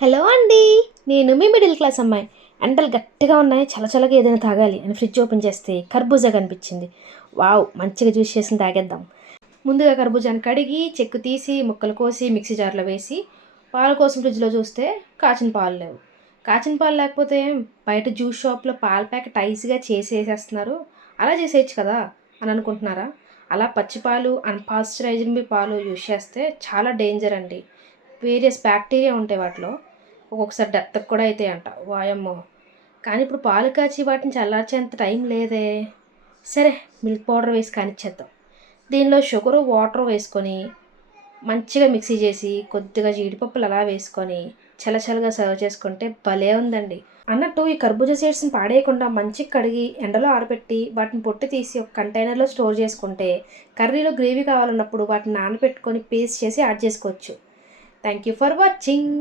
Hello అండి. నేను మీ middle class అమ్మాయి. ఎండలు గట్టిగా ఉన్నాయి, చల్లచల్లగా ఏదైనా తాగాలి అని ఫ్రిడ్జ్ ఓపెన్ చేస్తే కర్బూజా కనిపించింది. వావ్! మంచిగా జ్యూస్ చేసి తాగేద్దాం. ముందుగా కర్బూజాని కడిగి చెక్కు తీసి ముక్కలు కోసి మిక్సీ జార్లో వేసి పాల కోసం ఫ్రిడ్జ్లో చూస్తే కాచిన పాలు లేవు. కాచిన పాలు లేకపోతే బయట జ్యూస్ షాప్లో పాల ప్యాకెట్ ఐస్గా చేసేసేస్తున్నారు. అలా చేసేయచ్చు కదా అని అనుకుంటున్నారా? అలా పచ్చి పాలు అన్పాస్చరైజ్డ్ పాలు యూస్ చేస్తే చాలా డేంజర్ అండి. వేరియస్ బ్యాక్టీరియా ఉంటాయి వాటిలో. ఒక్కొక్కసారి డెత్కి కూడా అయితాయంట. వాయమ్మో! కానీ ఇప్పుడు పాలు కాచి వాటిని చల్లార్చేంత టైం లేదే. సరే, మిల్క్ పౌడర్ వేసి కానిచ్చేద్దాం. దీనిలో షుగరు, వాటర్ వేసుకొని మంచిగా మిక్సీ చేసి కొద్దిగా జీడిపప్పులు అలా వేసుకొని చల్లచల్లగా సర్వ్ చేసుకుంటే భలే ఉందండి. అన్నట్టు ఈ కర్బూజా సీడ్స్ని పాడేయకుండా మంచిగా కడిగి ఎండలో ఆరబెట్టి వాటిని పొట్టు తీసి ఒక కంటైనర్లో స్టోర్ చేసుకుంటే కర్రీలో గ్రేవీ కావాలన్నప్పుడు వాటిని నానబెట్టుకొని పేస్ట్ చేసి యాడ్ చేసుకోవచ్చు. Thank you for watching.